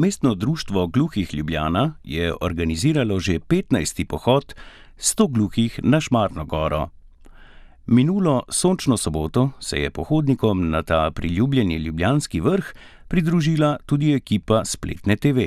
Mestno društvo gluhih Ljubljana je organiziralo že 15. pohod 100 gluhih na Šmarno goro. Minulo sončno soboto se je pohodnikom na ta priljubljeni ljubljanski vrh pridružila tudi ekipa Spletne TV.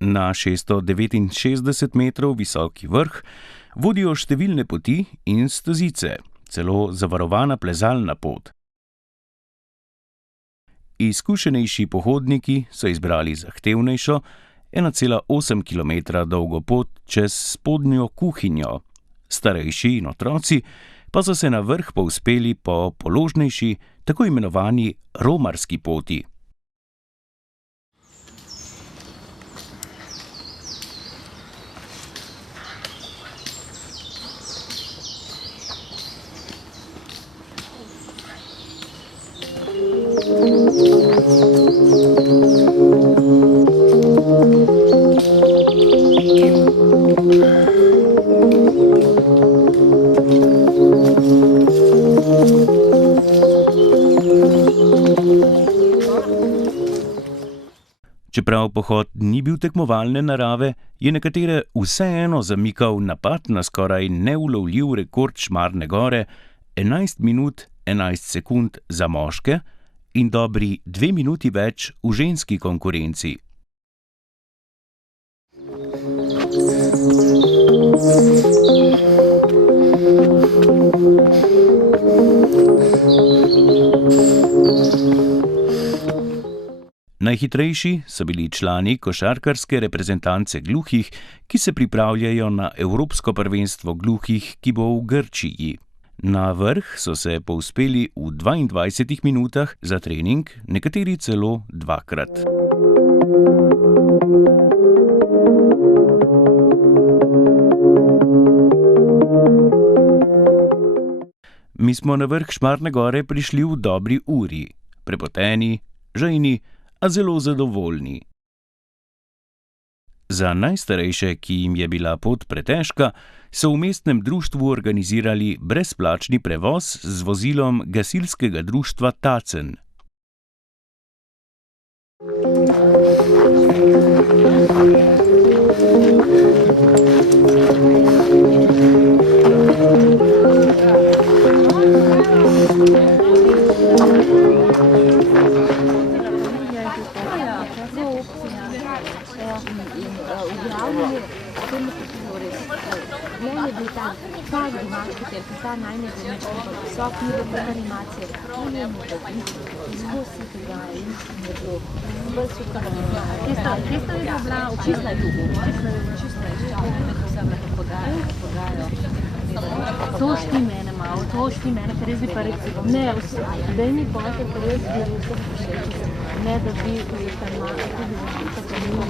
Na 669 metrov visoki vrh vodijo številne poti in stezice, celo zavarovana plezalna pot. Izkušenejši pohodniki so izbrali zahtevnejšo, 1,8 km dolgo pot čez spodnjo kuhinjo, starejši in otroci pa so se na vrh povzpeli po položnejši, tako imenovani romarski poti. Čeprav pohod ni bil tekmovalne narave, je nekatere vseeno zamikal napad na skoraj neulovljiv rekord Šmarne gore 11 minut 11 sekund za moške in dobri 2 minuti več v ženski konkurenci. Najhitrejši so bili člani košarkarske reprezentance gluhih, ki se pripravljajo na Evropsko prvenstvo gluhih, ki bo v Grčiji. Na vrh so se povzpeli v 22 minutah, za trening nekateri celo dvakrat. Mi smo na vrh Šmarne gore prišli v dobri uri, prepoteni, žejni, a zelo zadovoljni. Za najstarejše, ki jim je bila pot pretežka, so v mestnem društvu organizirali brezplačni prevoz z vozilom gasilskega društva Tacen. To šti mene malo, to šti mene, ker jaz bi pa rekel, ne, daj mi pote, ker jaz bi rekel, ne, da bi tam malo, tudi termine.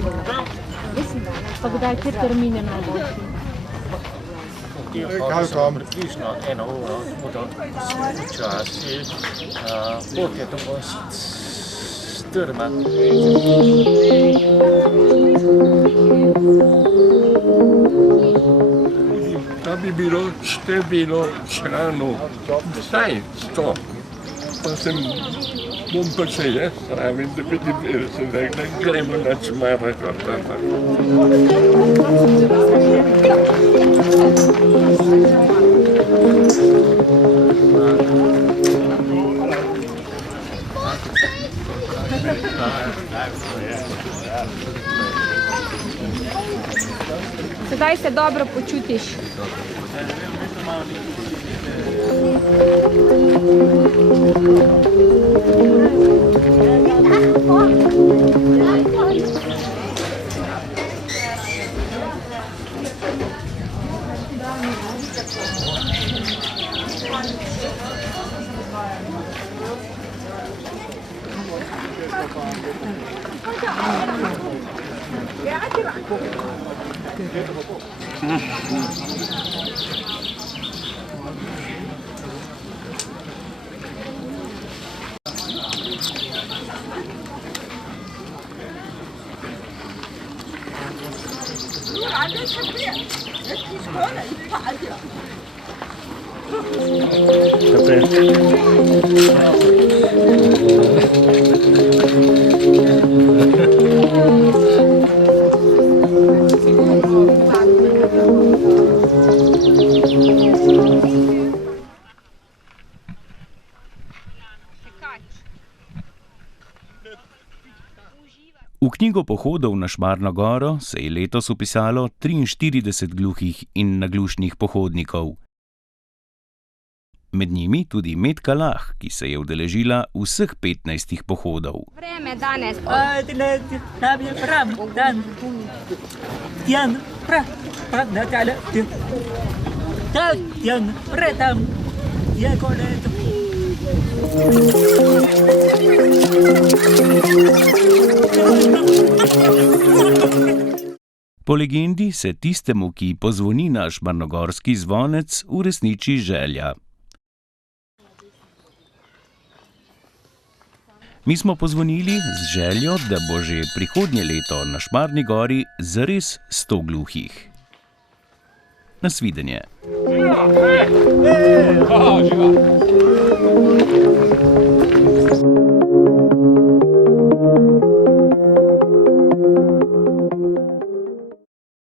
Pa kdaj, kjer termine najboljši? Približno 1 uro, bodo počasi, pot je dosti strma. Da bi bilo število članov vsaj 100, pa bom pa se jaz pravim, da bi rekla, gremo na Šmarno goro. Sedaj se dobro počutiš. V knjigo pohodov na Šmarno goro se je letos vpisalo 43 gluhih in naglušnih pohodnikov. Med njimi tudi Metka Lah, ki se je udeležila vseh 15 pohodov. Vreme danes. Po legendi se tistemu, ki pozvoni na šmarnogorski zvonec, uresniči želja. Mi smo pozvonili z željo, da bo že prihodnje leto na Šmarni gori zares 100 gluhih. Nasvidenje.